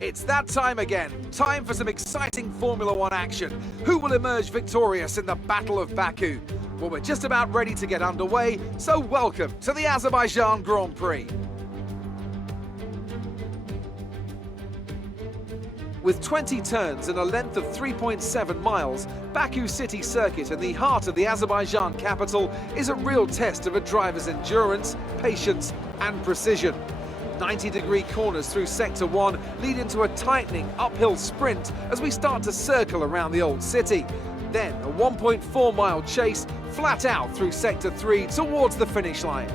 It's that time again. Time for some exciting Formula One action. Who will emerge victorious in the Battle of Baku? Well, we're just about ready to get underway, so welcome to the Azerbaijan Grand Prix. With 20 turns and a length of 3.7 miles, Baku City Circuit in the heart of the Azerbaijan capital is a real test of a driver's endurance, patience and precision. 90-degree corners through Sector 1 lead into a tightening uphill sprint as we start to circle around the old city. Then a 1.4-mile chase flat out through Sector 3 towards the finish line.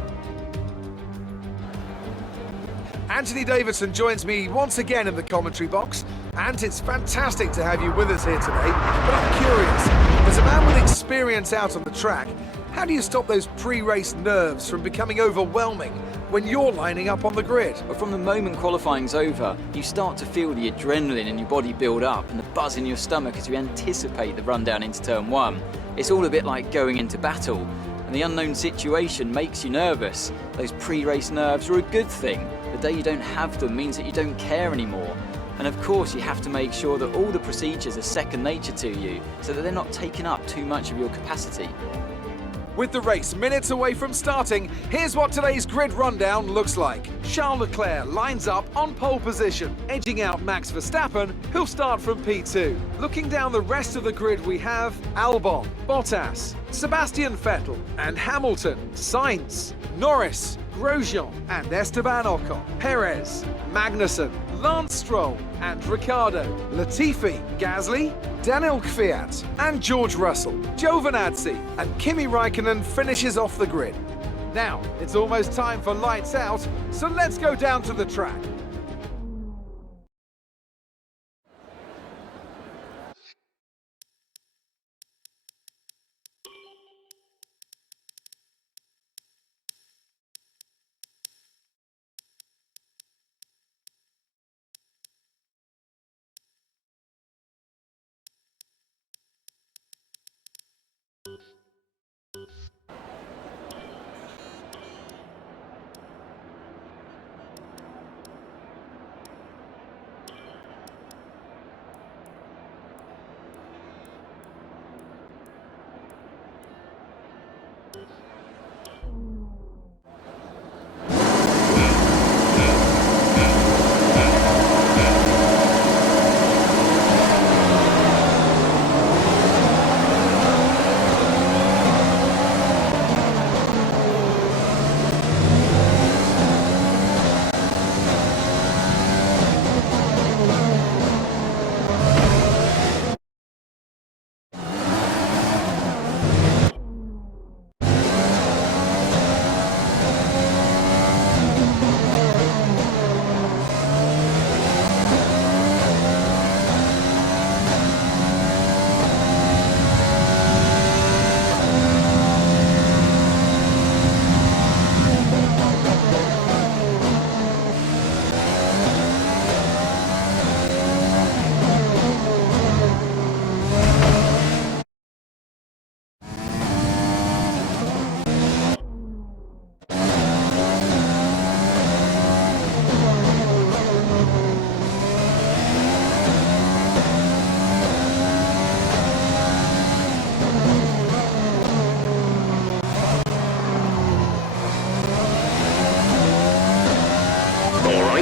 Anthony Davidson joins me once again in the commentary box, and it's fantastic to have you with us here today. But I'm curious, as a man with experience out on the track, how do you stop those pre-race nerves from becoming overwhelming when you're lining up on the grid? From the moment qualifying's over, you start to feel the adrenaline in your body build up and the buzz in your stomach as you anticipate the run down into turn 1. It's all a bit like going into battle, and the unknown situation makes you nervous. Those pre-race nerves are a good thing. The day you don't have them means that you don't care anymore. And of course you have to make sure that all the procedures are second nature to you, so that they're not taking up too much of your capacity. With the race minutes away from starting, here's what today's grid rundown looks like. Charles Leclerc lines up on pole position, edging out Max Verstappen, who'll start from P2. Looking down the rest of the grid, we have Albon, Bottas, Sebastian Vettel and Hamilton, Sainz, Norris, Grosjean and Esteban Ocon, Perez, Magnussen, Lance Stroll and Ricciardo, Latifi, Gasly, Daniel Kvyat and George Russell, Giovinazzi and Kimi Raikkonen finishes off the grid. Now, it's almost time for lights out, so let's go down to the track.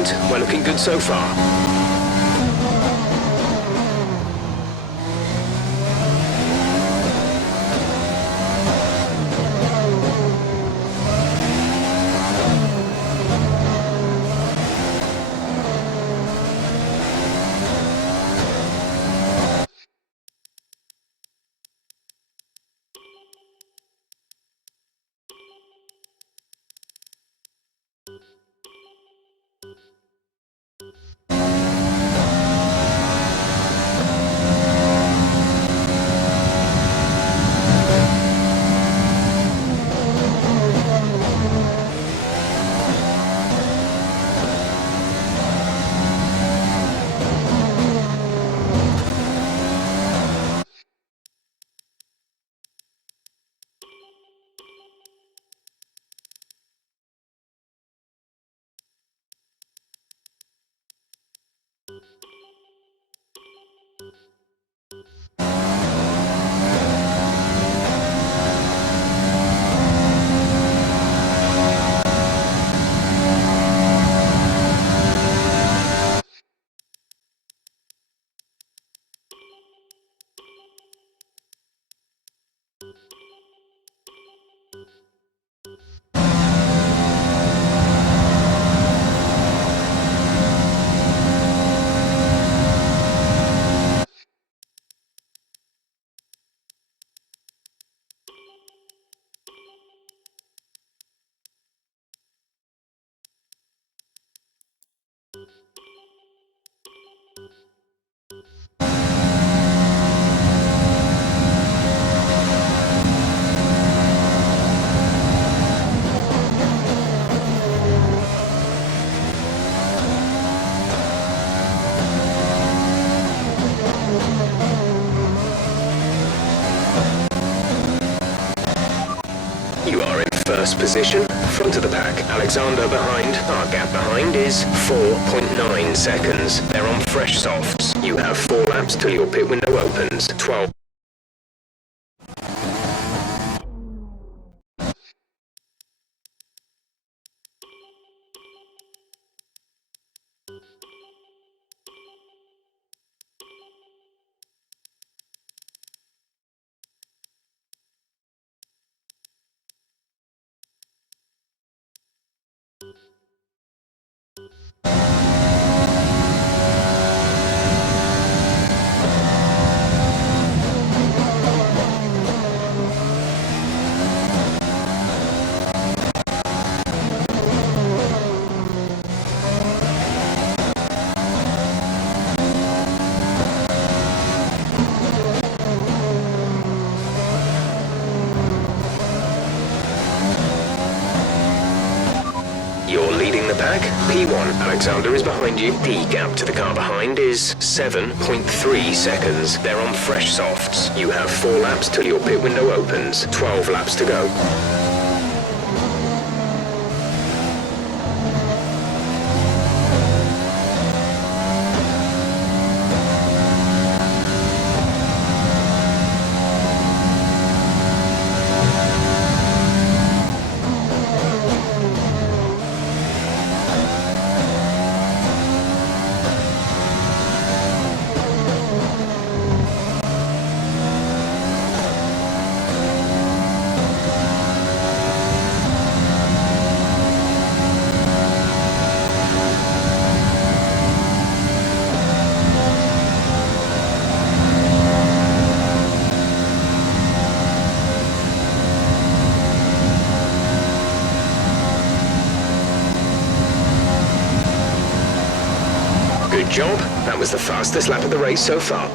point, we're looking good so far. You are in first position, front of the pack. Alexander behind. Our gap behind is 4.9 seconds. They're on fresh softs. You have 4 laps till your pit window opens. 12. You're leading the pack. P1, Alexander is behind you. The gap to the car behind is 7.3 seconds. They're on fresh softs. You have 4 laps till your pit window opens. 12 laps to go. Good job. That was the fastest lap of the race so far.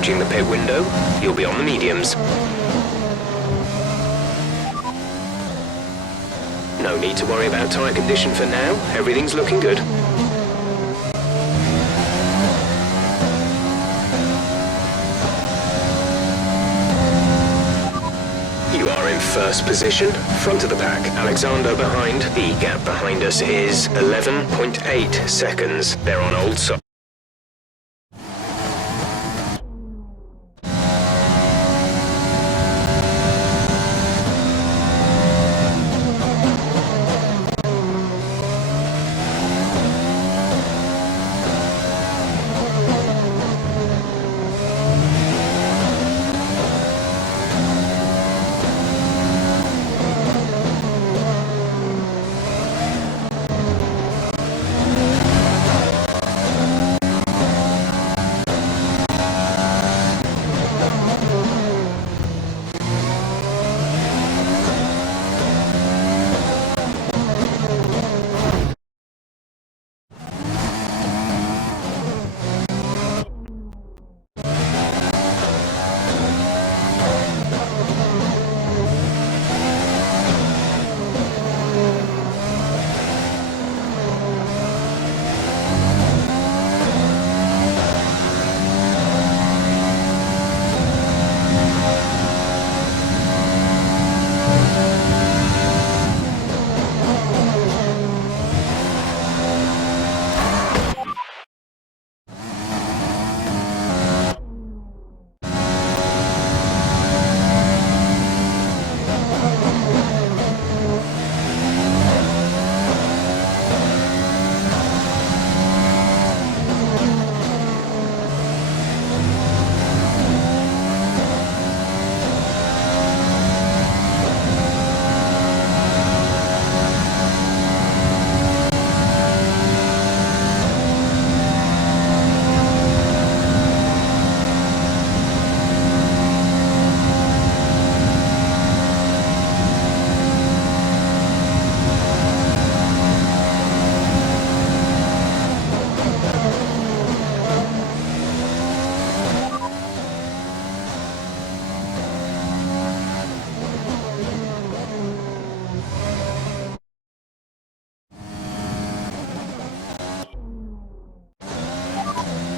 approaching the pit window. You'll be on the mediums. No need to worry about tyre condition for now. Everything's looking good. You are in first position, front of the pack. Alexander behind. The gap behind us is 11.8 seconds. They're on old softs.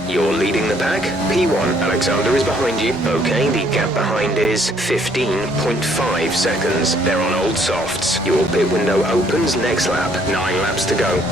You're leading the pack. P1, Alexander is behind you. Okay, the gap behind is 15.5 seconds. They're on old softs. Your pit window opens next lap. 9 laps to go.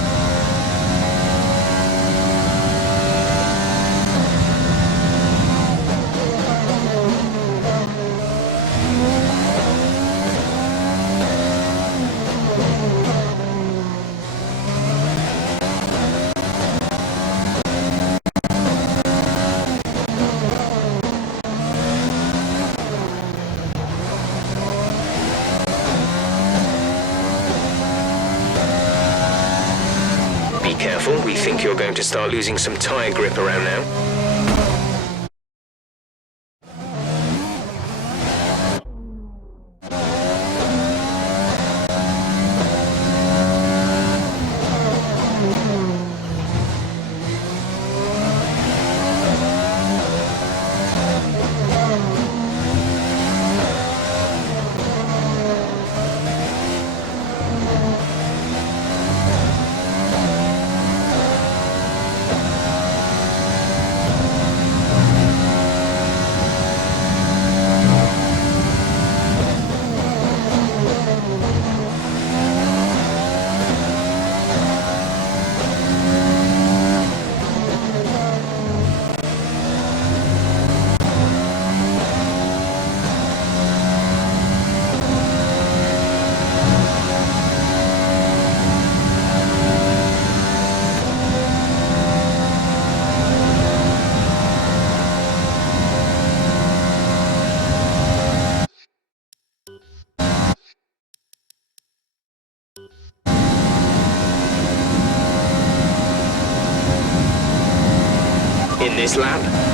Careful, we think you're going to start losing some tyre grip around now.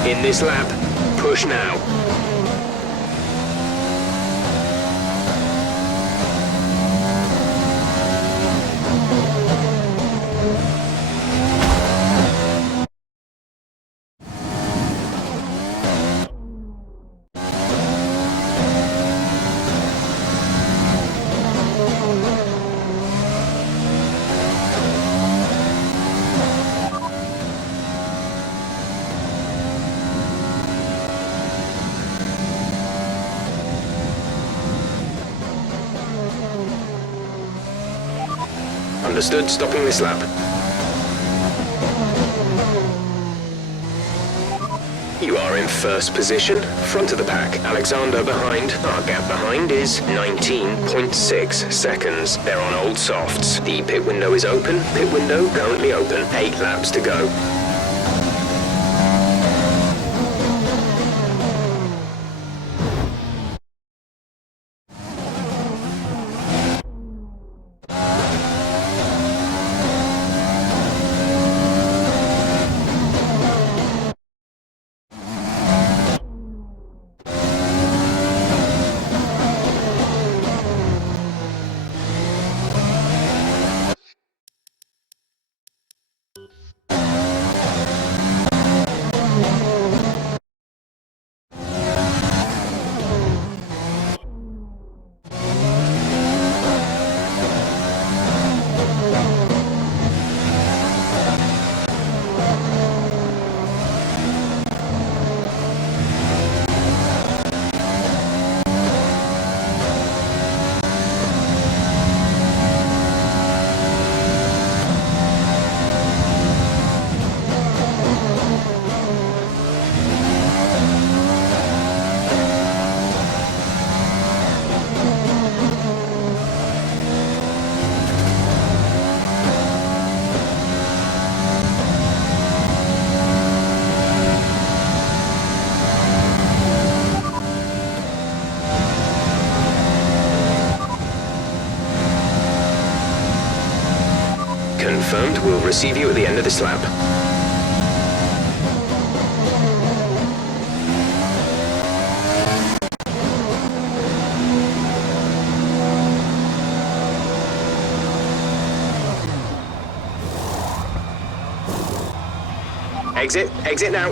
In this lap, push now. Understood, stopping this lap. You are in first position, front of the pack. Alexander behind. Our gap behind is 19.6 seconds. They're on old softs. The pit window is open. Pit window currently open. 8 laps to go. Confirmed, we'll receive you at the end of this lap. Exit now.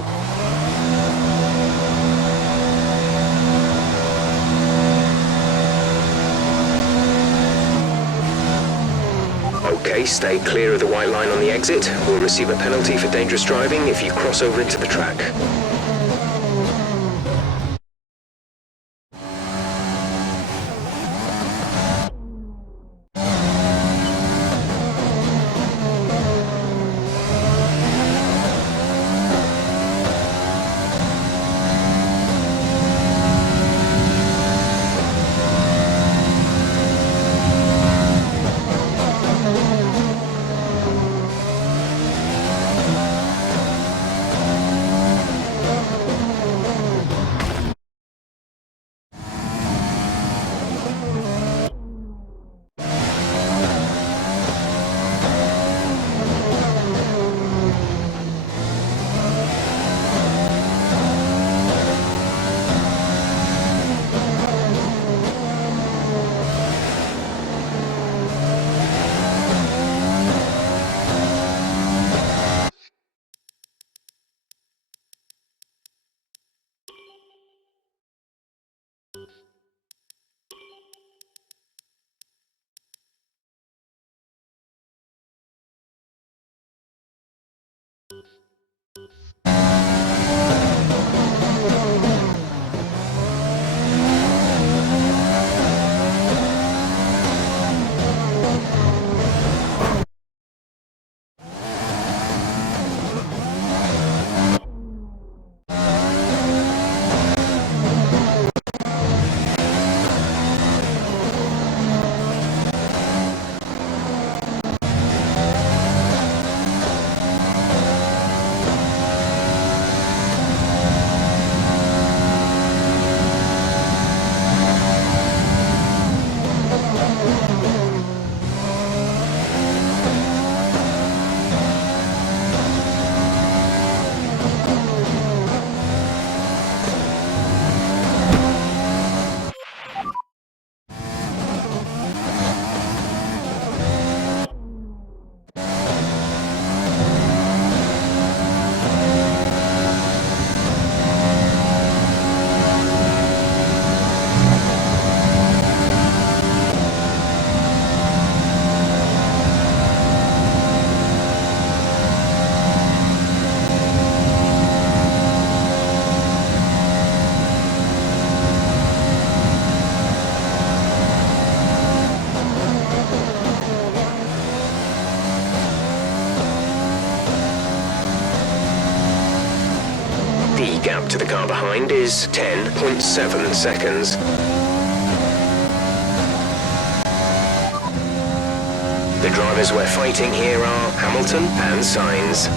Okay, stay clear of the white line on the exit. We'll receive a penalty for dangerous driving if you cross over into the track. gap to the car behind is 10.7 seconds. The drivers we're fighting here are Hamilton and Sainz.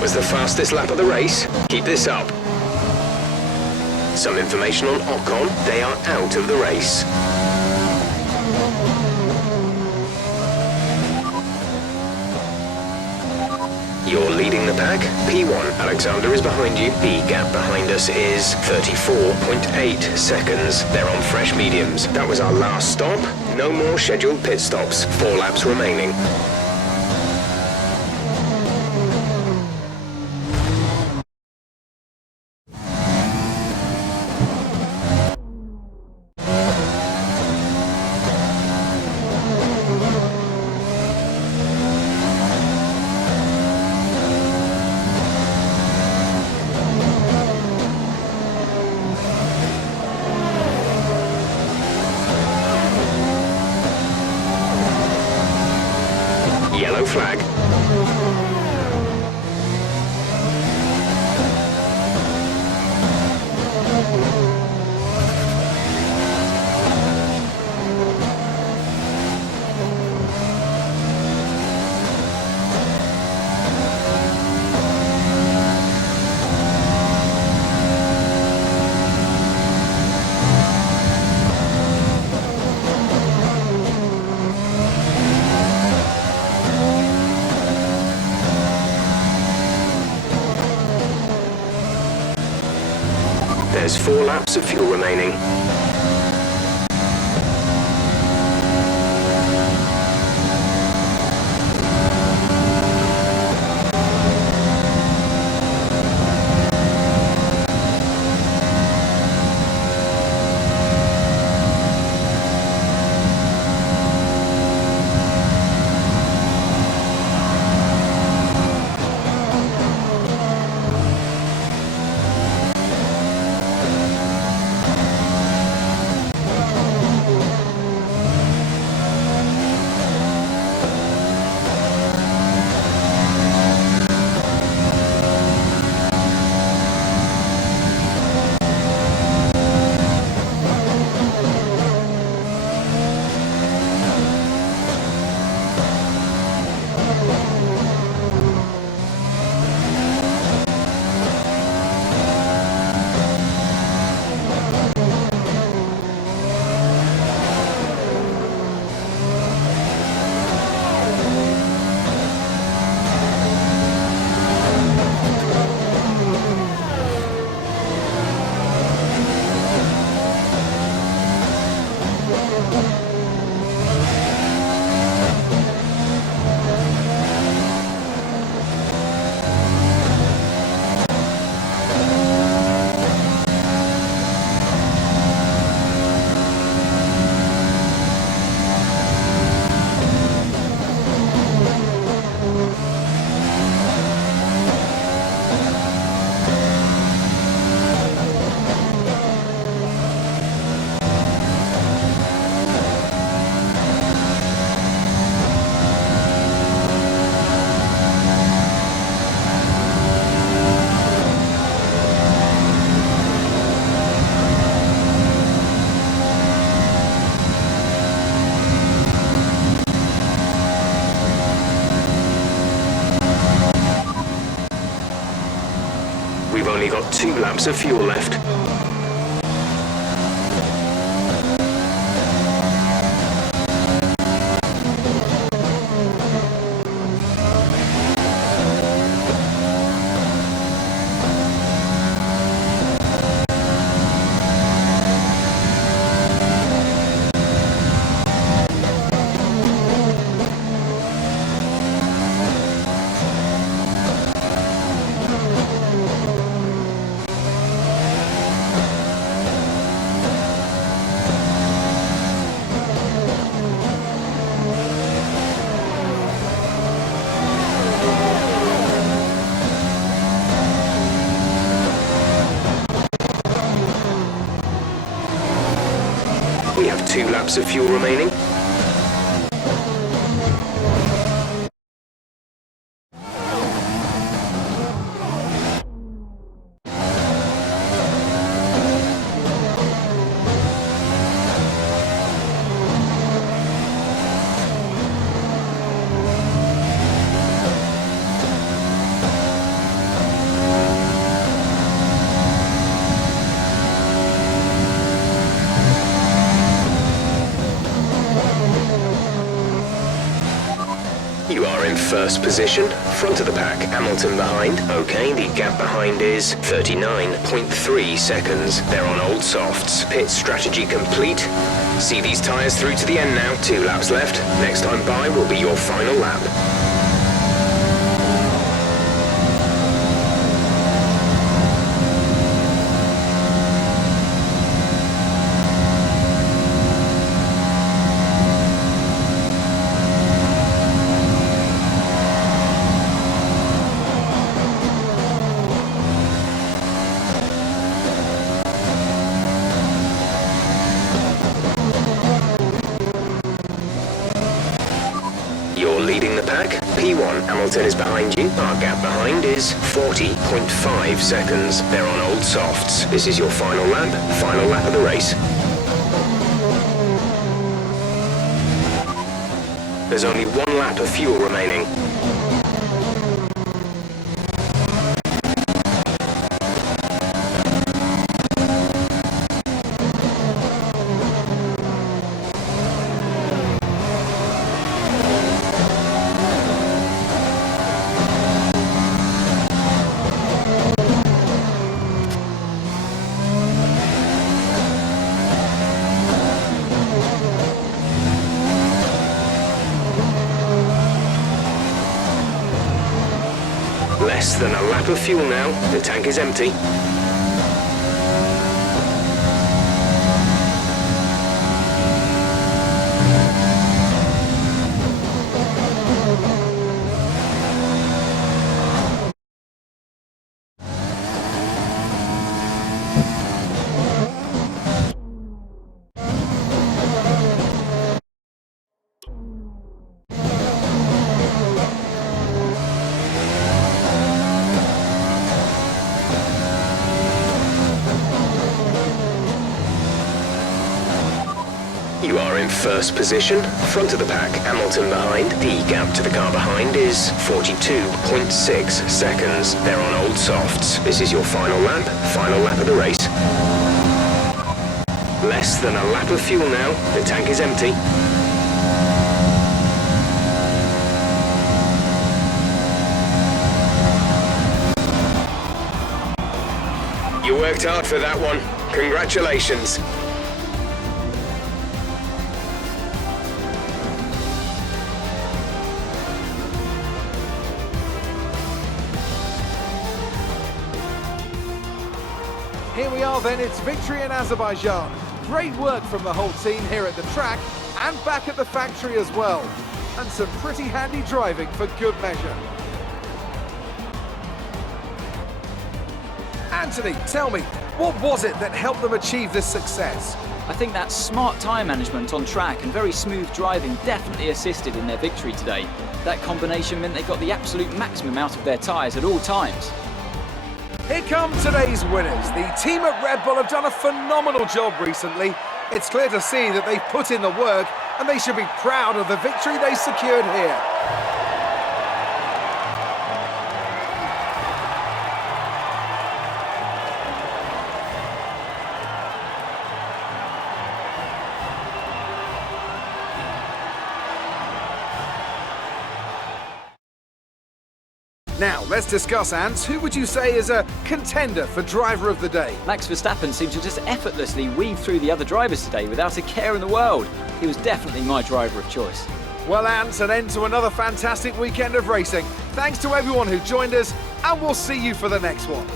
Was the fastest lap of the race. Keep this up. Some information on Ocon. They are out of the race. You're leading the pack. P1, Alexander is behind you. The gap behind us is 34.8 seconds. They're on fresh mediums. That was our last stop. No more scheduled pit stops. 4 laps remaining. 4 laps of fuel remaining. We've only got 2 laps of fuel left. We have 2 laps of fuel remaining. You are in first position, front of the pack, Hamilton behind. Okay, the gap behind is 39.3 seconds. They're on old softs. Pit strategy complete. See these tyres through to the end now. 2 laps left. Next time by will be your final lap. You're leading the pack. P1, Hamilton is behind you. Our gap behind is 40.5 seconds. They're on old softs. This is your final lap of the race. There's only 1 lap of fuel remaining. Less than a lap of fuel now. The tank is empty. You are in first position, front of the pack, Hamilton behind. The gap to the car behind is 42.6 seconds. They're on old softs. This is your final lap of the race. Less than a lap of fuel now. The tank is empty. You worked hard for that one. Congratulations. Here we are then, it's victory in Azerbaijan. Great work from the whole team here at the track and back at the factory as well. And some pretty handy driving for good measure. Anthony, tell me, what was it that helped them achieve this success? I think that smart tyre management on track and very smooth driving definitely assisted in their victory today. That combination meant they got the absolute maximum out of their tyres at all times. Here come today's winners. The team at Red Bull have done a phenomenal job recently. It's clear to see that they've put in the work and they should be proud of the victory they secured here. Now, let's discuss, Ants. Who would you say is a contender for driver of the day? Max Verstappen seemed to just effortlessly weave through the other drivers today without a care in the world. He was definitely my driver of choice. Well, Ants, an end to another fantastic weekend of racing. Thanks to everyone who joined us, and we'll see you for the next one.